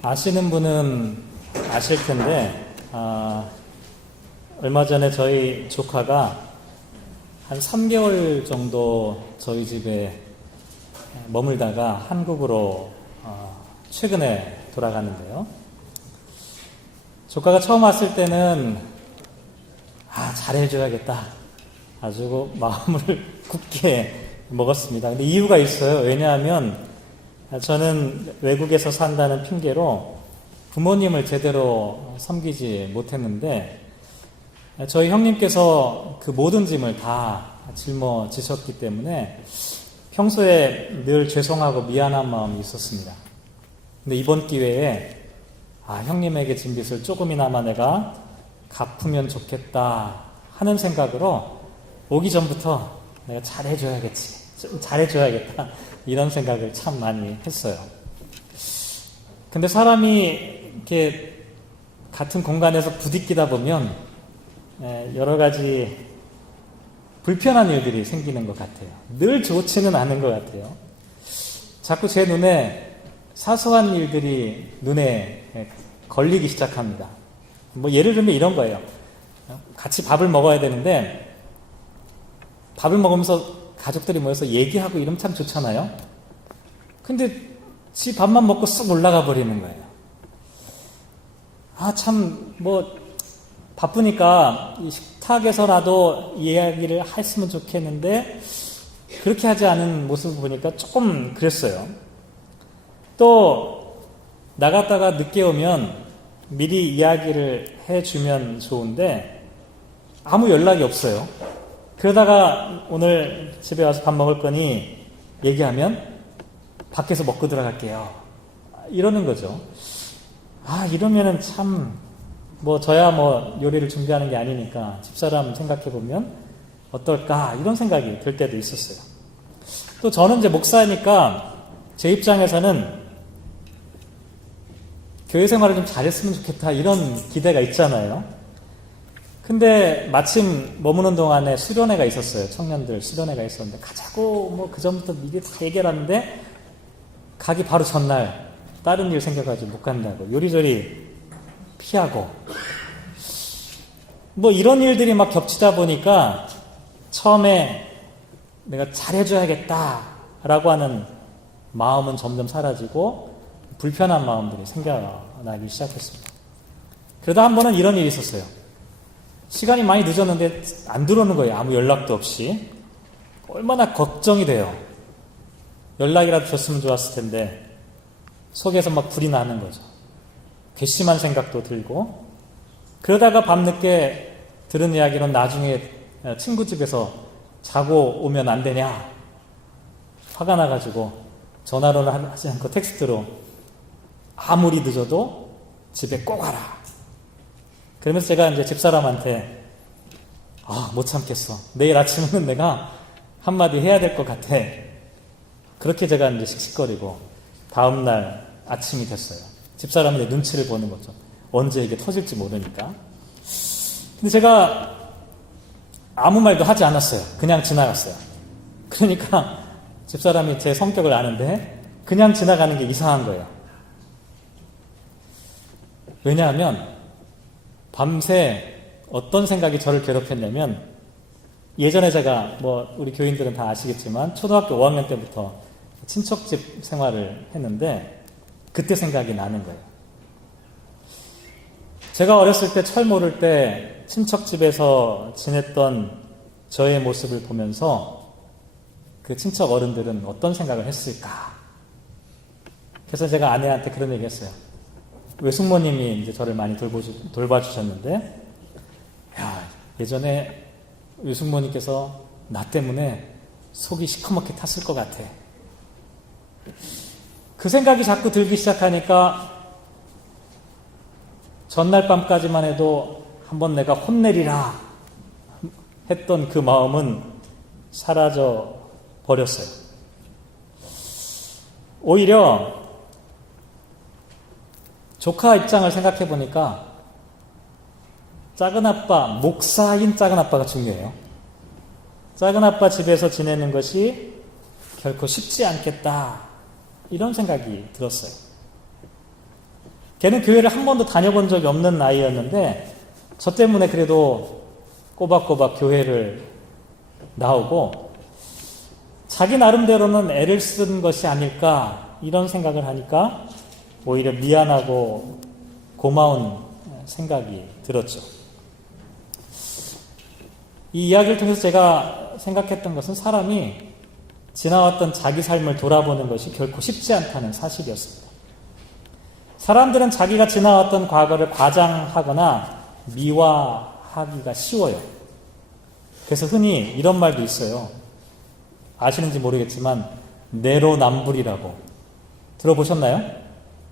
아시는 분은 아실 텐데, 얼마 전에 저희 조카가 한 3개월 정도 저희 집에 머물다가 한국으로 최근에 돌아가는데요. 조카가 처음 왔을 때는 잘해줘야겠다. 아주 마음을 굳게 먹었습니다. 근데 이유가 있어요. 왜냐하면 저는 외국에서 산다는 핑계로 부모님을 제대로 섬기지 못했는데 저희 형님께서 그 모든 짐을 다 짊어지셨기 때문에 평소에 늘 죄송하고 미안한 마음이 있었습니다. 근데 이번 기회에 형님에게 진 빚을 조금이나마 내가 갚으면 좋겠다 하는 생각으로 오기 전부터 내가 잘해줘야겠지, 좀 잘해줘야겠다 이런 생각을 참 많이 했어요. 근데 사람이 이렇게 같은 공간에서 부딪히다 보면 여러 가지 불편한 일들이 생기는 것 같아요. 늘 좋지는 않은 것 같아요. 자꾸 제 눈에 사소한 일들이 눈에 걸리기 시작합니다. 예를 들면 이런 거예요. 같이 밥을 먹어야 되는데 밥을 먹으면서 가족들이 모여서 얘기하고 이러면 참 좋잖아요. 근데 지 밥만 먹고 쑥 올라가 버리는 거예요. 참 바쁘니까 이 식탁에서라도 이야기를 했으면 좋겠는데 그렇게 하지 않은 모습을 보니까 조금 그랬어요. 또 나갔다가 늦게 오면 미리 이야기를 해주면 좋은데 아무 연락이 없어요. 그러다가 오늘 집에 와서 밥 먹을 거니 얘기하면 밖에서 먹고 들어갈게요. 이러는 거죠. 이러면은 참 저야 요리를 준비하는 게 아니니까 집사람 생각해보면 어떨까 이런 생각이 들 때도 있었어요. 또 저는 이제 목사니까 제 입장에서는 교회 생활을 좀 잘했으면 좋겠다 이런 기대가 있잖아요. 근데 마침 머무는 동안에 수련회가 있었어요. 청년들 수련회가 있었는데 가자고 그 전부터 미리 다 얘기하는데 가기 바로 전날 다른 일 생겨가지고 못 간다고 요리조리 피하고 이런 일들이 막 겹치다 보니까 처음에 내가 잘해줘야겠다라고 하는 마음은 점점 사라지고 불편한 마음들이 생겨나기 시작했습니다. 그러다 한 번은 이런 일이 있었어요. 시간이 많이 늦었는데 안 들어오는 거예요. 아무 연락도 없이. 얼마나 걱정이 돼요. 연락이라도 줬으면 좋았을 텐데 속에서 막 불이 나는 거죠. 괘씸한 생각도 들고 그러다가 밤늦게 들은 이야기는 나중에 친구 집에서 자고 오면 안 되냐 화가 나가지고 전화로는 하지 않고 텍스트로 아무리 늦어도 집에 꼭 와라. 그러면서 제가 이제 집사람한테 못 참겠어. 내일 아침에는 내가 한마디 해야 될 것 같아. 그렇게 제가 이제 씩씩거리고 다음날 아침이 됐어요. 집사람은 이제 눈치를 보는 거죠. 언제 이게 터질지 모르니까. 근데 제가 아무 말도 하지 않았어요. 그냥 지나갔어요. 그러니까 집사람이 제 성격을 아는데 그냥 지나가는 게 이상한 거예요. 왜냐하면 밤새 어떤 생각이 저를 괴롭혔냐면 예전에 제가 우리 교인들은 다 아시겠지만 초등학교 5학년 때부터 친척집 생활을 했는데 그때 생각이 나는 거예요. 제가 어렸을 때 철 모를 때 친척집에서 지냈던 저의 모습을 보면서 그 친척 어른들은 어떤 생각을 했을까? 그래서 제가 아내한테 그런 얘기 했어요. 외숙모님이 이제 저를 많이 돌봐주셨는데 예전에 외숙모님께서 나 때문에 속이 시커멓게 탔을 것 같아. 그 생각이 자꾸 들기 시작하니까 전날 밤까지만 해도 한번 내가 혼내리라 했던 그 마음은 사라져 버렸어요. 오히려 조카 입장을 생각해 보니까 작은아빠, 목사인 작은아빠가 중요해요. 작은아빠 집에서 지내는 것이 결코 쉽지 않겠다 이런 생각이 들었어요. 걔는 교회를 한 번도 다녀본 적이 없는 아이였는데 저 때문에 그래도 꼬박꼬박 교회를 나오고 자기 나름대로는 애를 쓴 것이 아닐까 이런 생각을 하니까 오히려 미안하고 고마운 생각이 들었죠. 이 이야기를 통해서 제가 생각했던 것은 사람이 지나왔던 자기 삶을 돌아보는 것이 결코 쉽지 않다는 사실이었습니다. 사람들은 자기가 지나왔던 과거를 과장하거나 미화하기가 쉬워요. 그래서 흔히 이런 말도 있어요. 아시는지 모르겠지만 내로남불이라고 들어보셨나요?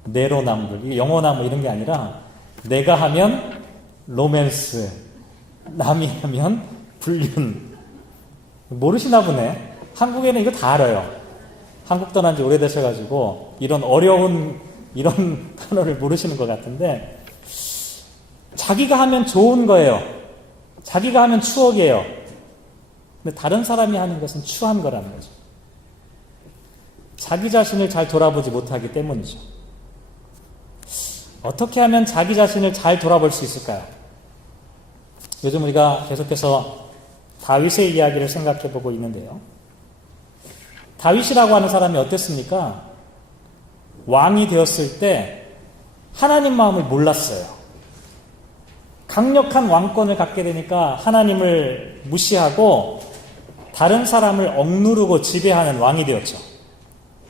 내로남불. 이게 영어나 뭐 이런 게 아니라 내가 하면 로맨스, 남이 하면 불륜. 모르시나 보네. 한국에는 이거 다 알아요. 한국 떠난 지 오래되셔가지고 이런 어려운 이런 단어를 모르시는 것 같은데 자기가 하면 좋은 거예요. 자기가 하면 추억이에요. 근데 다른 사람이 하는 것은 추한 거라는 거죠. 자기 자신을 잘 돌아보지 못하기 때문이죠. 어떻게 하면 자기 자신을 잘 돌아볼 수 있을까요? 요즘 우리가 계속해서 다윗의 이야기를 생각해 보고 있는데요. 다윗이라고 하는 사람이 어땠습니까? 왕이 되었을 때 하나님 마음을 몰랐어요. 강력한 왕권을 갖게 되니까 하나님을 무시하고 다른 사람을 억누르고 지배하는 왕이 되었죠.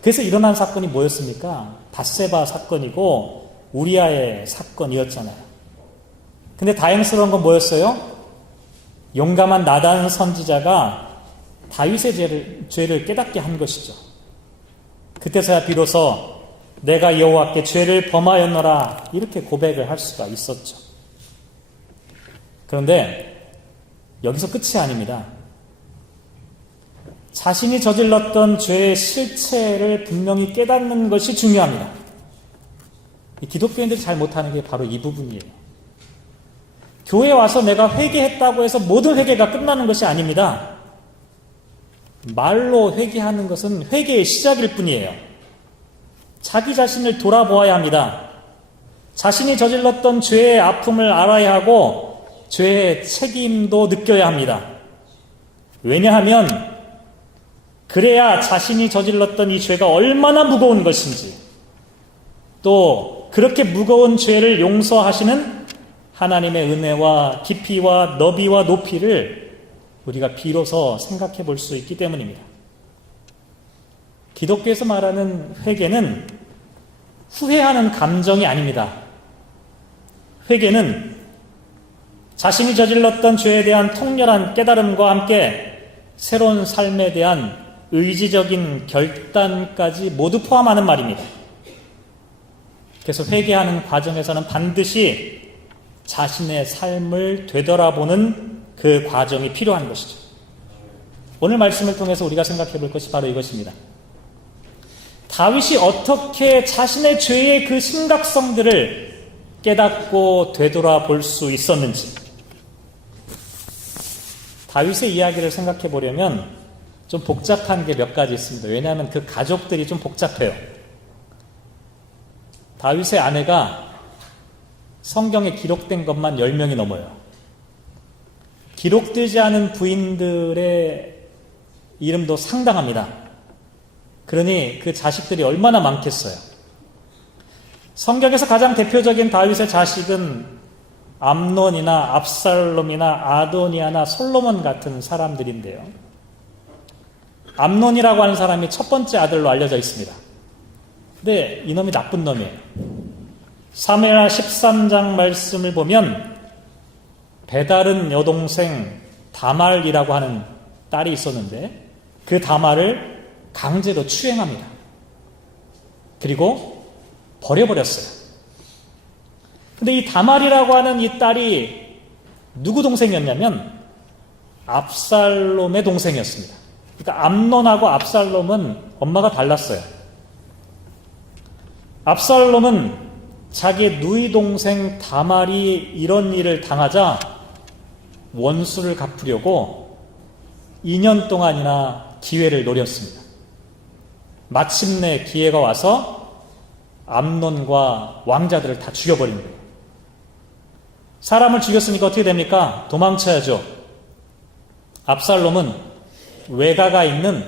그래서 일어난 사건이 뭐였습니까? 밧세바 사건이고 우리아의 사건이었잖아요. 근데 다행스러운 건 뭐였어요? 용감한 나단 선지자가 다윗의 죄를 깨닫게 한 것이죠. 그때서야 비로소 내가 여호와께 죄를 범하였노라 이렇게 고백을 할 수가 있었죠. 그런데 여기서 끝이 아닙니다. 자신이 저질렀던 죄의 실체를 분명히 깨닫는 것이 중요합니다. 기독교인들이 잘 못하는 게 바로 이 부분이에요. 교회에 와서 내가 회개했다고 해서 모든 회개가 끝나는 것이 아닙니다. 말로 회개하는 것은 회개의 시작일 뿐이에요. 자기 자신을 돌아보아야 합니다. 자신이 저질렀던 죄의 아픔을 알아야 하고 죄의 책임도 느껴야 합니다. 왜냐하면 그래야 자신이 저질렀던 이 죄가 얼마나 무거운 것인지 또 그렇게 무거운 죄를 용서하시는 하나님의 은혜와 깊이와 너비와 높이를 우리가 비로소 생각해 볼 수 있기 때문입니다. 기독교에서 말하는 회개는 후회하는 감정이 아닙니다. 회개는 자신이 저질렀던 죄에 대한 통렬한 깨달음과 함께 새로운 삶에 대한 의지적인 결단까지 모두 포함하는 말입니다. 그래서 회개하는 과정에서는 반드시 자신의 삶을 되돌아보는 그 과정이 필요한 것이죠. 오늘 말씀을 통해서 우리가 생각해 볼 것이 바로 이것입니다. 다윗이 어떻게 자신의 죄의 그 심각성들을 깨닫고 되돌아볼 수 있었는지, 다윗의 이야기를 생각해 보려면 좀 복잡한 게 몇 가지 있습니다. 왜냐하면 그 가족들이 좀 복잡해요. 다윗의 아내가 성경에 기록된 것만 10명이 넘어요. 기록되지 않은 부인들의 이름도 상당합니다. 그러니 그 자식들이 얼마나 많겠어요. 성경에서 가장 대표적인 다윗의 자식은 암논이나 압살롬이나 아도니아나 솔로몬 같은 사람들인데요. 암논이라고 하는 사람이 첫 번째 아들로 알려져 있습니다. 근데 이놈이 나쁜 놈이에요. 사무엘하 13장 말씀을 보면 베다른 여동생 다말이라고 하는 딸이 있었는데 그 다말을 강제로 추행합니다. 그리고 버려버렸어요. 근데 이 다말이라고 하는 이 딸이 누구 동생이었냐면 압살롬의 동생이었습니다. 그러니까 암논하고 압살롬은 엄마가 달랐어요. 압살롬은 자기의 누이 동생 다말이 이런 일을 당하자 원수를 갚으려고 2년 동안이나 기회를 노렸습니다. 마침내 기회가 와서 암논과 왕자들을 다 죽여버린 거예요. 사람을 죽였으니까 어떻게 됩니까? 도망쳐야죠. 압살롬은 외가가 있는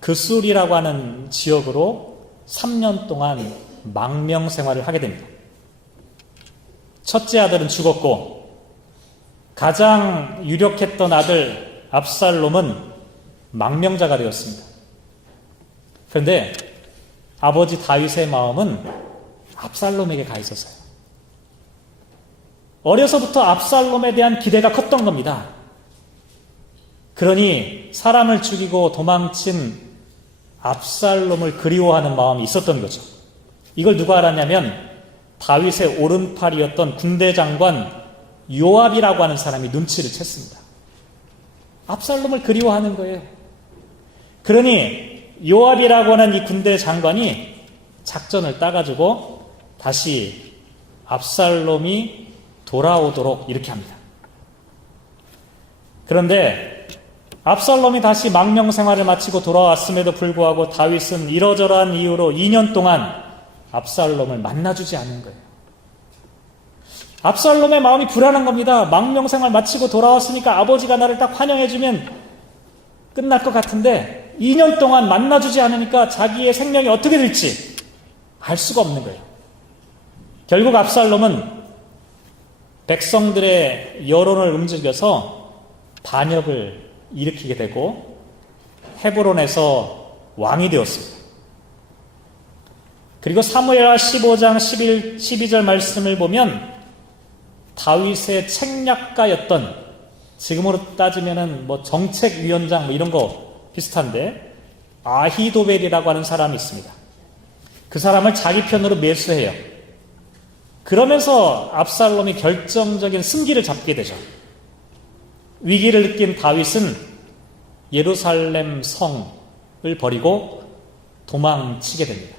그술이라고 하는 지역으로 3년 동안 망명 생활을 하게 됩니다. 첫째 아들은 죽었고 가장 유력했던 아들 압살롬은 망명자가 되었습니다. 그런데 아버지 다윗의 마음은 압살롬에게 가 있었어요. 어려서부터 압살롬에 대한 기대가 컸던 겁니다. 그러니 사람을 죽이고 도망친 압살롬을 그리워하는 마음이 있었던 거죠. 이걸 누가 알았냐면 다윗의 오른팔이었던 군대 장관 요압이라고 하는 사람이 눈치를 챘습니다. 압살롬을 그리워하는 거예요. 그러니 요압이라고 하는 이 군대 장관이 작전을 따가지고 다시 압살롬이 돌아오도록 이렇게 합니다. 그런데 압살롬이 다시 망명 생활을 마치고 돌아왔음에도 불구하고 다윗은 이러저러한 이유로 2년 동안 압살롬을 만나주지 않은 거예요. 압살롬의 마음이 불안한 겁니다. 망명 생활 마치고 돌아왔으니까 아버지가 나를 딱 환영해주면 끝날 것 같은데 2년 동안 만나주지 않으니까 자기의 생명이 어떻게 될지 알 수가 없는 거예요. 결국 압살롬은 백성들의 여론을 움직여서 반역을 일으키게 되고 헤브론에서 왕이 되었습니다. 그리고 사무엘하 15장 12절 말씀을 보면 다윗의 책략가였던, 지금으로 따지면은 뭐 정책위원장 뭐 이런 거 비슷한데, 아히도벨이라고 하는 사람이 있습니다. 그 사람을 자기 편으로 매수해요. 그러면서 압살롬이 결정적인 승기를 잡게 되죠. 위기를 느낀 다윗은 예루살렘 성을 버리고 도망치게 됩니다.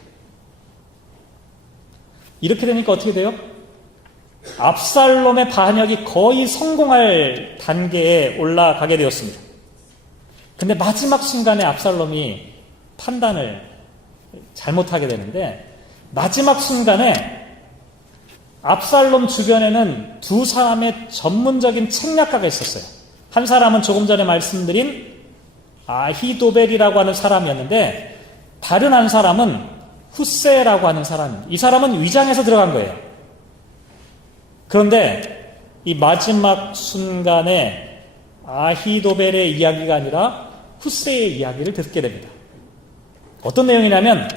이렇게 되니까 어떻게 돼요? 압살롬의 반역이 거의 성공할 단계에 올라가게 되었습니다. 근데 마지막 순간에 압살롬이 판단을 잘못하게 되는데, 마지막 순간에 압살롬 주변에는 두 사람의 전문적인 책략가가 있었어요. 한 사람은 조금 전에 말씀드린 아히도벨이라고 하는 사람이었는데, 다른 한 사람은 후세라고 하는 사람, 이 사람은 위장해서 들어간 거예요. 그런데 이 마지막 순간에 아히도벨의 이야기가 아니라 후세의 이야기를 듣게 됩니다. 어떤 내용이냐면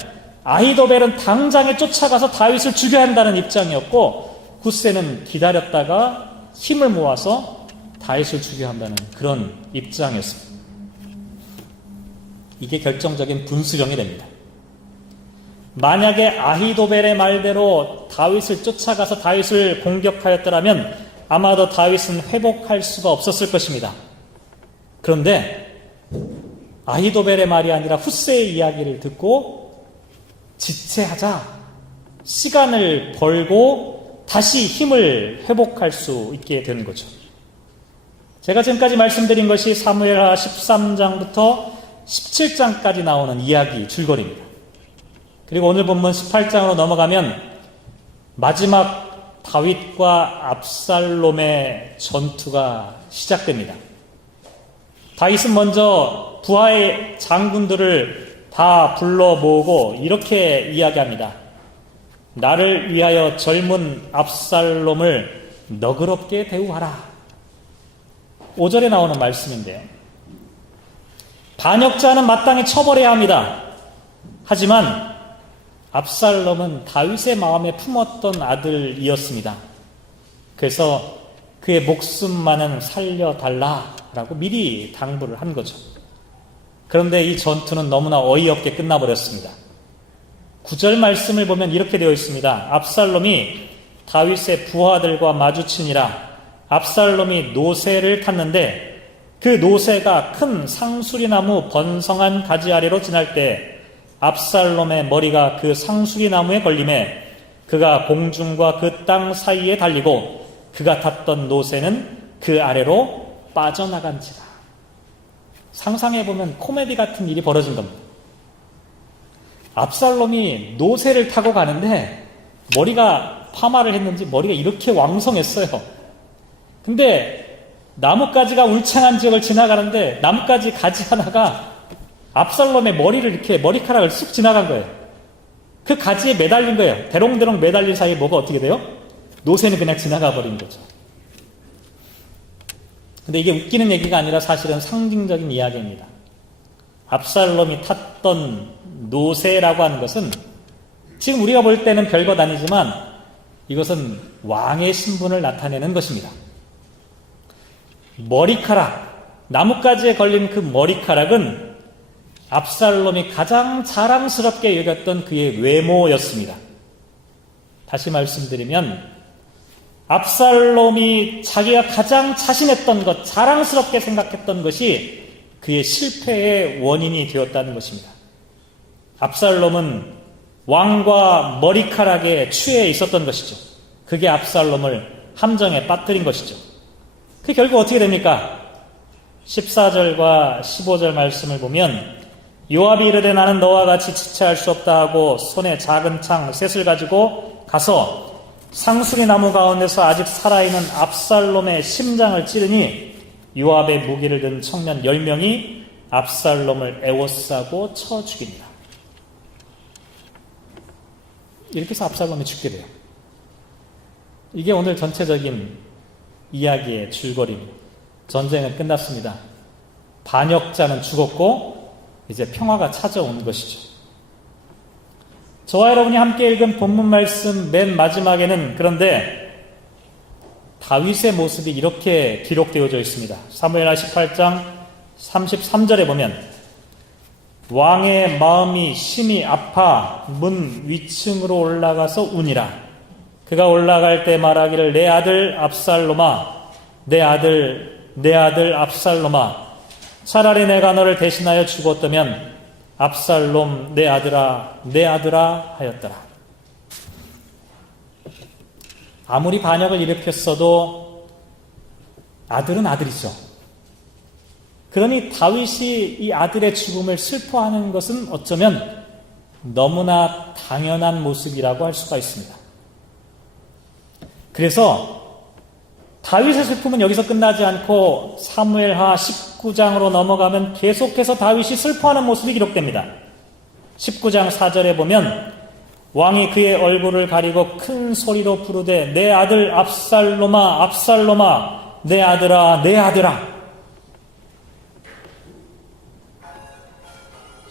아히도벨은 당장에 쫓아가서 다윗을 죽여야 한다는 입장이었고, 후세는 기다렸다가 힘을 모아서 다윗을 죽여야 한다는 그런 입장이었습니다. 이게 결정적인 분수령이 됩니다. 만약에 아히도벨의 말대로 다윗을 쫓아가서 다윗을 공격하였더라면 아마도 다윗은 회복할 수가 없었을 것입니다. 그런데 아히도벨의 말이 아니라 후세의 이야기를 듣고 지체하자, 시간을 벌고 다시 힘을 회복할 수 있게 된 거죠. 제가 지금까지 말씀드린 것이 사무엘하 13장부터 17장까지 나오는 이야기 줄거리입니다. 그리고 오늘 본문 18장으로 넘어가면 마지막 다윗과 압살롬의 전투가 시작됩니다. 다윗은 먼저 부하의 장군들을 다 불러 모으고 이렇게 이야기합니다. 나를 위하여 젊은 압살롬을 너그럽게 대우하라. 5절에 나오는 말씀인데요. 반역자는 마땅히 처벌해야 합니다. 하지만 압살롬은 다윗의 마음에 품었던 아들이었습니다. 그래서 그의 목숨만은 살려달라라고 미리 당부를 한 거죠. 그런데 이 전투는 너무나 어이없게 끝나버렸습니다. 9절 말씀을 보면 이렇게 되어 있습니다. 압살롬이 다윗의 부하들과 마주치니라. 압살롬이 노새를 탔는데 그 노새가 큰 상수리나무 번성한 가지 아래로 지날 때 압살롬의 머리가 그 상수리나무에 걸림에 그가 공중과 그 땅 사이에 달리고 그가 탔던 노새는 그 아래로 빠져나간지라. 상상해보면 코미디 같은 일이 벌어진 겁니다. 압살롬이 노새를 타고 가는데 머리가 파마를 했는지 머리가 이렇게 왕성했어요. 근데 나뭇가지가 울창한 지역을 지나가는데 나뭇가지 가지 하나가 압살롬의 머리를 이렇게 머리카락을 쑥 지나간 거예요. 그 가지에 매달린 거예요. 대롱대롱 매달린 사이에 뭐가 어떻게 돼요? 노새는 그냥 지나가 버린 거죠. 근데 이게 웃기는 얘기가 아니라 사실은 상징적인 이야기입니다. 압살롬이 탔던 노새라고 하는 것은 지금 우리가 볼 때는 별것 아니지만 이것은 왕의 신분을 나타내는 것입니다. 머리카락, 나뭇가지에 걸린 그 머리카락은 압살롬이 가장 자랑스럽게 여겼던 그의 외모였습니다. 다시 말씀드리면 압살롬이 자기가 가장 자신했던 것, 자랑스럽게 생각했던 것이 그의 실패의 원인이 되었다는 것입니다. 압살롬은 왕과 머리카락에 취해 있었던 것이죠. 그게 압살롬을 함정에 빠뜨린 것이죠. 그 결국 어떻게 됩니까? 14절과 15절 말씀을 보면 요압이 이르되 나는 너와 같이 지체할 수 없다 하고 손에 작은 창 셋을 가지고 가서 상수리 나무 가운데서 아직 살아있는 압살롬의 심장을 찌르니 요압의 무기를 든 청년 10명이 압살롬을 에워싸고 쳐 죽입니다. 이렇게 해서 압살롬이 죽게 돼요. 이게 오늘 전체적인 이야기의 줄거리입니다. 전쟁은 끝났습니다. 반역자는 죽었고 이제 평화가 찾아온 것이죠. 저와 여러분이 함께 읽은 본문 말씀 맨 마지막에는 그런데 다윗의 모습이 이렇게 기록되어져 있습니다. 사무엘하 18장 33절에 보면 왕의 마음이 심히 아파 문 위층으로 올라가서 우니라. 그가 올라갈 때 말하기를 내 아들 압살롬아, 내 아들 압살롬아, 차라리 내가 너를 대신하여 죽었다면 압살롬 내 아들아 하였더라. 아무리 반역을 일으켰어도 아들은 아들이죠. 그러니 다윗이 이 아들의 죽음을 슬퍼하는 것은 어쩌면 너무나 당연한 모습이라고 할 수가 있습니다. 그래서 다윗의 슬픔은 여기서 끝나지 않고 사무엘하 19장으로 넘어가면 계속해서 다윗이 슬퍼하는 모습이 기록됩니다. 19장 4절에 보면 왕이 그의 얼굴을 가리고 큰 소리로 부르되 내 아들 압살롬아 압살롬아 내 아들아 내 아들아.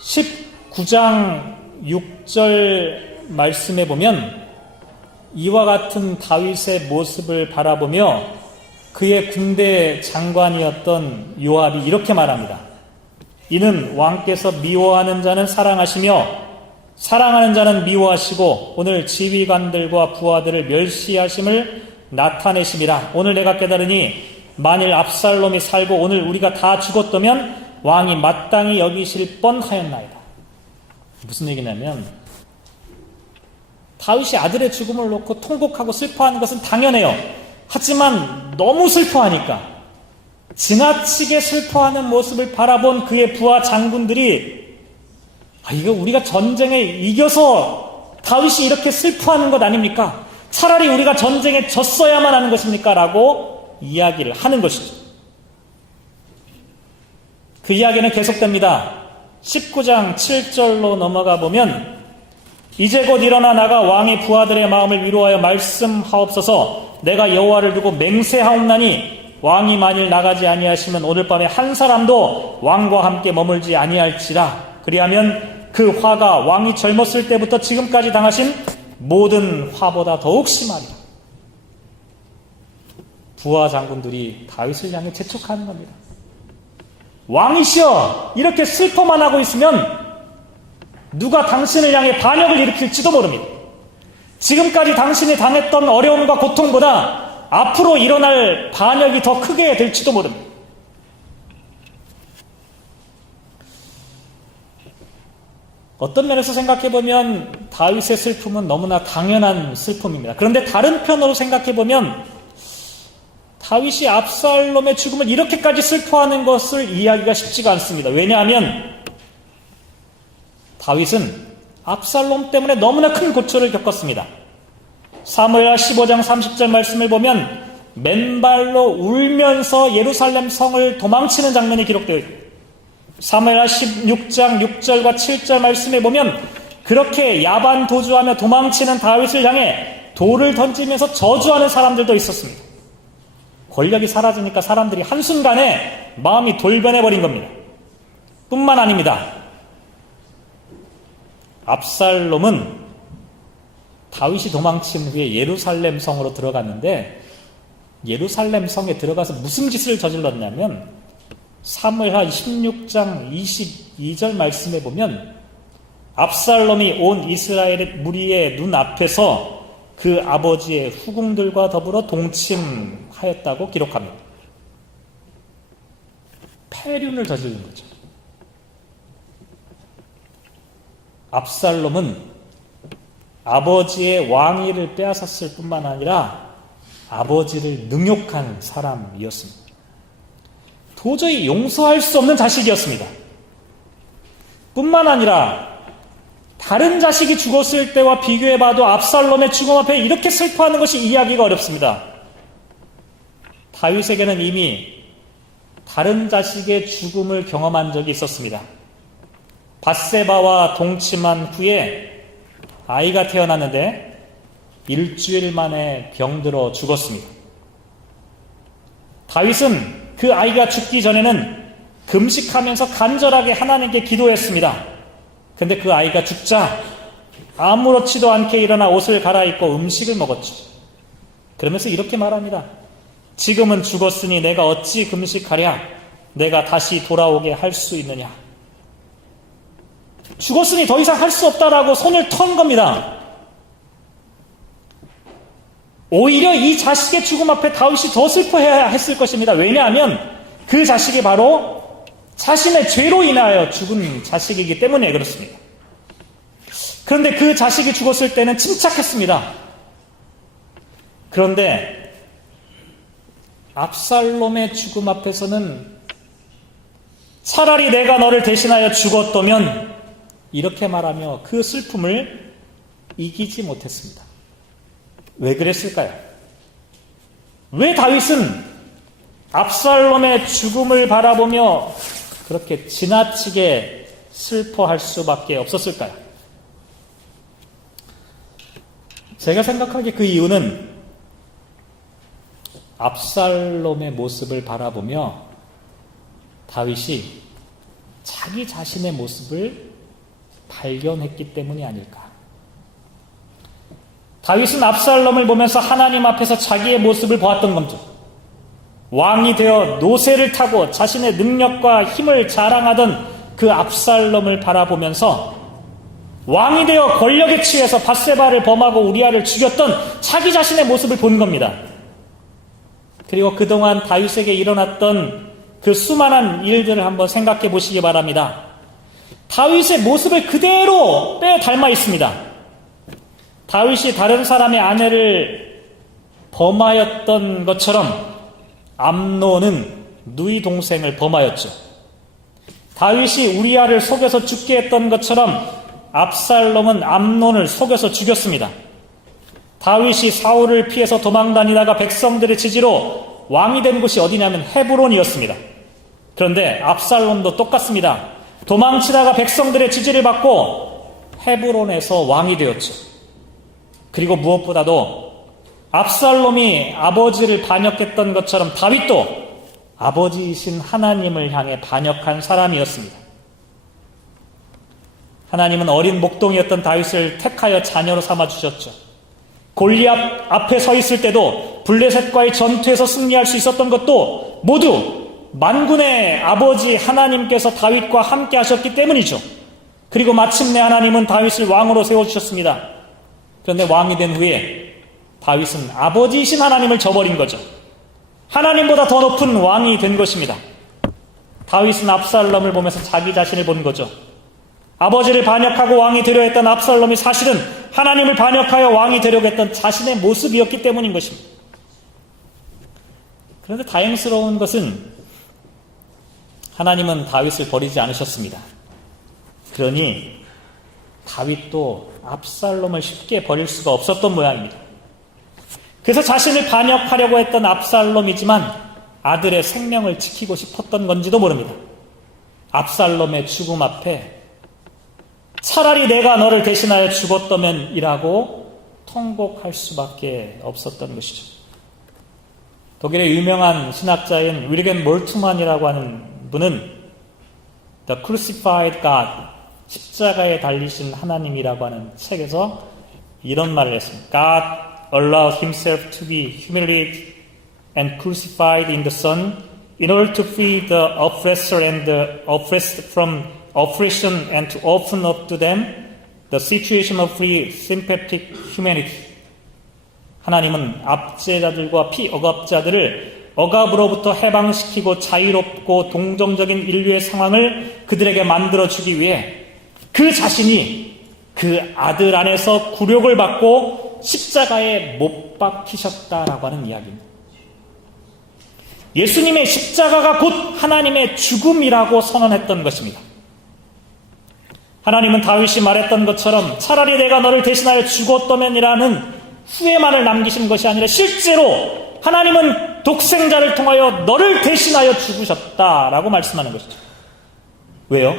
19장 6절 말씀에 보면 이와 같은 다윗의 모습을 바라보며 그의 군대 장관이었던 요압이 이렇게 말합니다. 이는 왕께서 미워하는 자는 사랑하시며 사랑하는 자는 미워하시고 오늘 지휘관들과 부하들을 멸시하심을 나타내심이라. 오늘 내가 깨달으니 만일 압살롬이 살고 오늘 우리가 다 죽었다면 왕이 마땅히 여기실 뻔하였나이다. 무슨 얘기냐면 다윗이 아들의 죽음을 놓고 통곡하고 슬퍼하는 것은 당연해요. 하지만 너무 슬퍼하니까 지나치게 슬퍼하는 모습을 바라본 그의 부하 장군들이 이거 우리가 전쟁에 이겨서 다윗이 이렇게 슬퍼하는 것 아닙니까? 차라리 우리가 전쟁에 졌어야만 하는 것입니까? 라고 이야기를 하는 것이죠. 그 이야기는 계속됩니다. 19장 7절로 넘어가 보면 이제 곧 일어나 나가 왕의 부하들의 마음을 위로하여 말씀하옵소서. 내가 여호와를 두고 맹세하옵나니 왕이 만일 나가지 아니하시면 오늘 밤에 한 사람도 왕과 함께 머물지 아니할지라. 그리하면 그 화가 왕이 젊었을 때부터 지금까지 당하신 모든 화보다 더욱 심하리라. 부하 장군들이 다윗을 향해 재촉하는 겁니다. 왕이시여, 이렇게 슬퍼만 하고 있으면 누가 당신을 향해 반역을 일으킬지도 모릅니다. 지금까지 당신이 당했던 어려움과 고통보다 앞으로 일어날 반역이 더 크게 될지도 모릅니다. 어떤 면에서 생각해보면 다윗의 슬픔은 너무나 당연한 슬픔입니다. 그런데 다른 편으로 생각해보면 다윗이 압살롬의 죽음을 이렇게까지 슬퍼하는 것을 이해하기가 쉽지가 않습니다. 왜냐하면 다윗은 압살롬 때문에 너무나 큰 고초를 겪었습니다. 사무엘하 15장 30절 말씀을 보면 맨발로 울면서 예루살렘 성을 도망치는 장면이 기록되어 있습니다. 사무엘하 16장 6절과 7절 말씀에 보면 그렇게 야반 도주하며 도망치는 다윗을 향해 돌을 던지면서 저주하는 사람들도 있었습니다. 권력이 사라지니까 사람들이 한순간에 마음이 돌변해버린 겁니다. 뿐만 아닙니다. 압살롬은 다윗이 도망친 후에 예루살렘 성으로 들어갔는데 예루살렘 성에 들어가서 무슨 짓을 저질렀냐면 사무엘하 16장 22절 말씀에 보면 압살롬이 온 이스라엘의 무리의 눈앞에서 그 아버지의 후궁들과 더불어 동침하였다고 기록합니다. 폐륜을 저지른 거죠. 압살롬은 아버지의 왕위를 빼앗았을 뿐만 아니라 아버지를 능욕한 사람이었습니다. 도저히 용서할 수 없는 자식이었습니다. 뿐만 아니라 다른 자식이 죽었을 때와 비교해봐도 압살롬의 죽음 앞에 이렇게 슬퍼하는 것이 이해하기가 어렵습니다. 다윗에게는 이미 다른 자식의 죽음을 경험한 적이 있었습니다. 밧세바와 동침한 후에 아이가 태어났는데 일주일 만에 병들어 죽었습니다. 다윗은 그 아이가 죽기 전에는 금식하면서 간절하게 하나님께 기도했습니다. 근데 그 아이가 죽자 아무렇지도 않게 일어나 옷을 갈아입고 음식을 먹었죠. 그러면서 이렇게 말합니다. 지금은 죽었으니 내가 어찌 금식하랴? 내가 다시 돌아오게 할 수 있느냐? 죽었으니 더 이상 할 수 없다라고 손을 턴 겁니다. 오히려 이 자식의 죽음 앞에 다윗이 더 슬퍼해야 했을 것입니다. 왜냐하면 그 자식이 바로 자신의 죄로 인하여 죽은 자식이기 때문에 그렇습니다. 그런데 그 자식이 죽었을 때는 침착했습니다. 그런데 압살롬의 죽음 앞에서는 차라리 내가 너를 대신하여 죽었다면 이렇게 말하며 그 슬픔을 이기지 못했습니다. 왜 그랬을까요? 왜 다윗은 압살롬의 죽음을 바라보며 그렇게 지나치게 슬퍼할 수밖에 없었을까요? 제가 생각하기에 그 이유는 압살롬의 모습을 바라보며 다윗이 자기 자신의 모습을 발견했기 때문이 아닐까. 다윗은 압살롬을 보면서 하나님 앞에서 자기의 모습을 보았던 겁니다. 왕이 되어 노새를 타고 자신의 능력과 힘을 자랑하던 그 압살롬을 바라보면서 왕이 되어 권력에 취해서 밧세바를 범하고 우리아를 죽였던 자기 자신의 모습을 본 겁니다. 그리고 그동안 다윗에게 일어났던 그 수많은 일들을 한번 생각해 보시기 바랍니다. 다윗의 모습을 그대로 빼 닮아 있습니다. 다윗이 다른 사람의 아내를 범하였던 것처럼 암논은 누이 동생을 범하였죠. 다윗이 우리아를 속여서 죽게 했던 것처럼 압살롬은 암논을 속여서 죽였습니다. 다윗이 사울을 피해서 도망다니다가 백성들의 지지로 왕이 된 곳이 어디냐면 헤브론이었습니다. 그런데 압살롬도 똑같습니다. 도망치다가 백성들의 지지를 받고 헤브론에서 왕이 되었죠. 그리고 무엇보다도 압살롬이 아버지를 반역했던 것처럼 다윗도 아버지이신 하나님을 향해 반역한 사람이었습니다. 하나님은 어린 목동이었던 다윗을 택하여 자녀로 삼아주셨죠. 골리앗 앞에 서 있을 때도 블레셋과의 전투에서 승리할 수 있었던 것도 모두 만군의 아버지 하나님께서 다윗과 함께 하셨기 때문이죠. 그리고 마침내 하나님은 다윗을 왕으로 세워주셨습니다. 그런데 왕이 된 후에 다윗은 아버지이신 하나님을 저버린 거죠. 하나님보다 더 높은 왕이 된 것입니다. 다윗은 압살롬을 보면서 자기 자신을 본 거죠. 아버지를 반역하고 왕이 되려 했던 압살롬이 사실은 하나님을 반역하여 왕이 되려고 했던 자신의 모습이었기 때문인 것입니다. 그런데 다행스러운 것은 하나님은 다윗을 버리지 않으셨습니다. 그러니 다윗도 압살롬을 쉽게 버릴 수가 없었던 모양입니다. 그래서 자신을 반역하려고 했던 압살롬이지만 아들의 생명을 지키고 싶었던 건지도 모릅니다. 압살롬의 죽음 앞에 차라리 내가 너를 대신하여 죽었다면 이라고 통곡할 수밖에 없었던 것이죠. 독일의 유명한 신학자인 윌겐 몰트만이라고 하는 분은 The Crucified God, 십자가에 달리신 하나님이라고 하는 책에서 이런 말을 했습니다. God allowed himself to be humiliated and crucified in the Son in order to free the oppressor and the oppressed from oppression and to open up to them the situation of free sympathetic humanity. 하나님은 압제자들과 피억압자들을 억압으로부터 해방시키고 자유롭고 동정적인 인류의 상황을 그들에게 만들어주기 위해 그 자신이 그 아들 안에서 굴욕을 받고 십자가에 못 박히셨다라고 하는 이야기입니다. 예수님의 십자가가 곧 하나님의 죽음이라고 선언했던 것입니다. 하나님은 다윗이 말했던 것처럼 차라리 내가 너를 대신하여 죽었다면이라는 후회만을 남기신 것이 아니라 실제로 하나님은 독생자를 통하여 너를 대신하여 죽으셨다라고 말씀하는 것이죠. 왜요?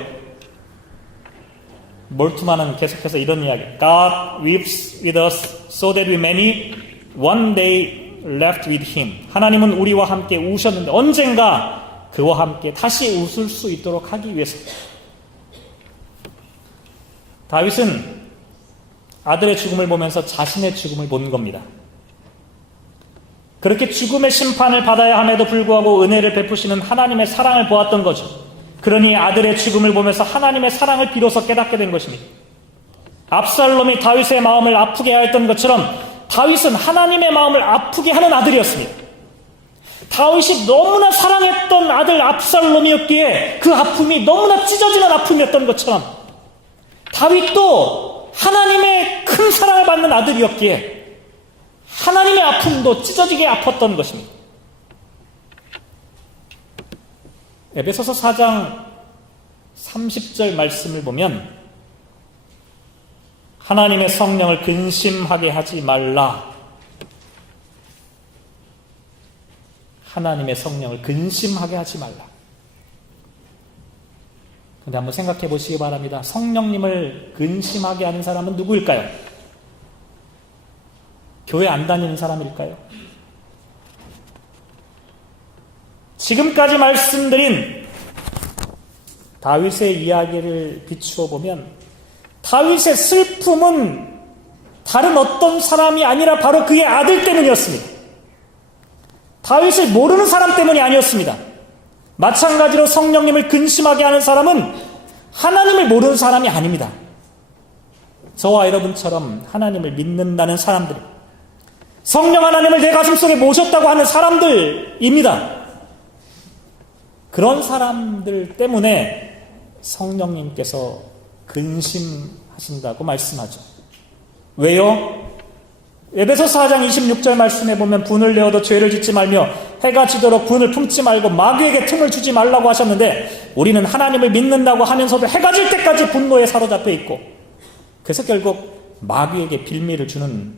몰트만은 계속해서 이런 이야기. God weeps with us so that we may one day left with him. 하나님은 우리와 함께 우셨는데 언젠가 그와 함께 다시 웃을 수 있도록 하기 위해서. 다윗은 아들의 죽음을 보면서 자신의 죽음을 본 겁니다. 그렇게 죽음의 심판을 받아야 함에도 불구하고 은혜를 베푸시는 하나님의 사랑을 보았던 거죠. 그러니 아들의 죽음을 보면서 하나님의 사랑을 비로소 깨닫게 된 것입니다. 압살롬이 다윗의 마음을 아프게 하였던 것처럼 다윗은 하나님의 마음을 아프게 하는 아들이었습니다. 다윗이 너무나 사랑했던 아들 압살롬이었기에 그 아픔이 너무나 찢어지는 아픔이었던 것처럼 다윗도 하나님의 큰 사랑을 받는 아들이었기에 하나님의 아픔도 찢어지게 아팠던 것입니다. 에베소서 4장 30절 말씀을 보면 하나님의 성령을 근심하게 하지 말라. 하나님의 성령을 근심하게 하지 말라. 근데 한번 생각해 보시기 바랍니다. 성령님을 근심하게 하는 사람은 누구일까요? 교회 안 다니는 사람일까요? 지금까지 말씀드린 다윗의 이야기를 비추어 보면 다윗의 슬픔은 다른 어떤 사람이 아니라 바로 그의 아들 때문이었습니다. 다윗을 모르는 사람 때문이 아니었습니다. 마찬가지로 성령님을 근심하게 하는 사람은 하나님을 모르는 사람이 아닙니다. 저와 여러분처럼 하나님을 믿는다는 사람들, 성령 하나님을 내 가슴속에 모셨다고 하는 사람들입니다. 그런 사람들 때문에 성령님께서 근심하신다고 말씀하죠. 왜요? 에베소서 4장 26절 말씀에 보면 분을 내어도 죄를 짓지 말며 해가 지도록 분을 품지 말고 마귀에게 틈을 주지 말라고 하셨는데 우리는 하나님을 믿는다고 하면서도 해가 질 때까지 분노에 사로잡혀 있고 그래서 결국 마귀에게 빌미를 주는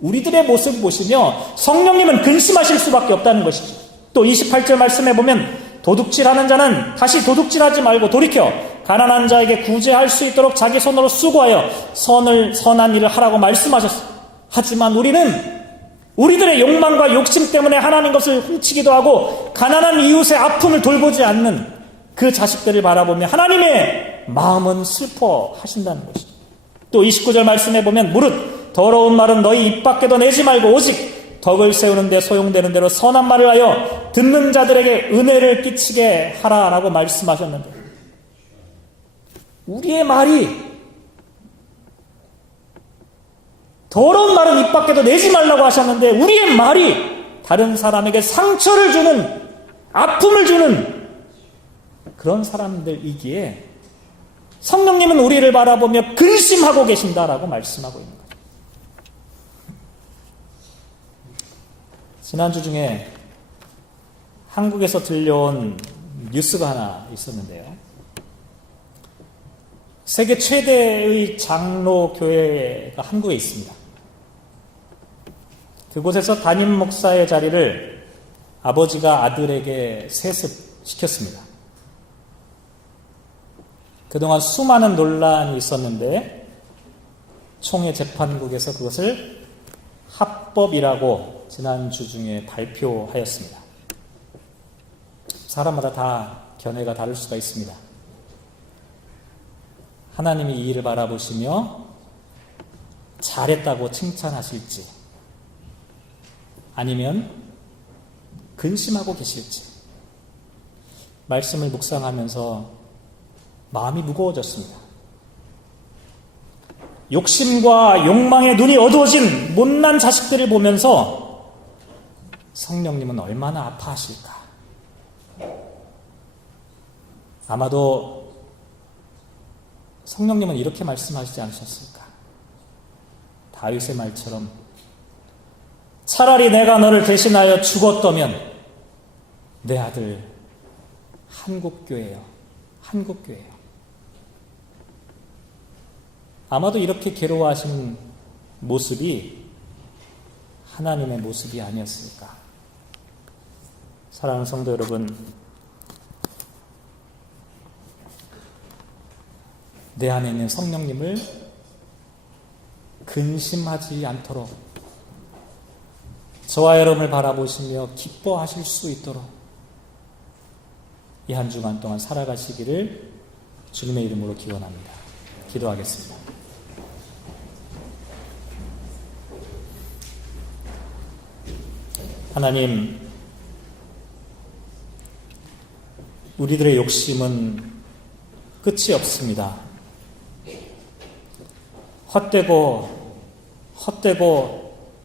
우리들의 모습을 보시며 성령님은 근심하실 수밖에 없다는 것이죠. 또 28절 말씀에 보면 도둑질하는 자는 다시 도둑질하지 말고 돌이켜 가난한 자에게 구제할 수 있도록 자기 손으로 수고하여 선한 일을 하라고 말씀하셨습니다. 하지만 우리는 우리들의 욕망과 욕심 때문에 하나님 것을 훔치기도 하고 가난한 이웃의 아픔을 돌보지 않는 그 자식들을 바라보며 하나님의 마음은 슬퍼하신다는 것이죠. 또 29절 말씀에 보면 무릇 더러운 말은 너희 입 밖에도 내지 말고 오직 덕을 세우는 데 소용되는 대로 선한 말을 하여 듣는 자들에게 은혜를 끼치게 하라라고 말씀하셨는데 우리의 말이 더러운 말은 입 밖에도 내지 말라고 하셨는데 우리의 말이 다른 사람에게 상처를 주는 아픔을 주는 그런 사람들이기에 성령님은 우리를 바라보며 근심하고 계신다라고 말씀하고 있는 거죠. 지난주 중에 한국에서 들려온 뉴스가 하나 있었는데요. 세계 최대의 장로교회가 한국에 있습니다. 그곳에서 담임 목사의 자리를 아버지가 아들에게 세습시켰습니다. 그동안 수많은 논란이 있었는데 총회 재판국에서 그것을 합법이라고 지난주 중에 발표하였습니다. 사람마다 다 견해가 다를 수가 있습니다. 하나님이 이 일을 바라보시며 잘했다고 칭찬하실지 아니면 근심하고 계실지 말씀을 묵상하면서 마음이 무거워졌습니다. 욕심과 욕망의 눈이 어두워진 못난 자식들을 보면서 성령님은 얼마나 아파하실까? 아마도 성령님은 이렇게 말씀하시지 않으셨을까? 다윗의 말처럼 차라리 내가 너를 대신하여 죽었다면 내 아들 한국교회요. 한국교회요. 아마도 이렇게 괴로워하시는 모습이 하나님의 모습이 아니었을까? 사랑하는 성도 여러분, 내 안에 있는 성령님을 근심하지 않도록 저와 여러분을 바라보시며 기뻐하실 수 있도록 이 한 주간 동안 살아가시기를 주님의 이름으로 기원합니다. 기도하겠습니다. 하나님, 우리들의 욕심은 끝이 없습니다. 헛되고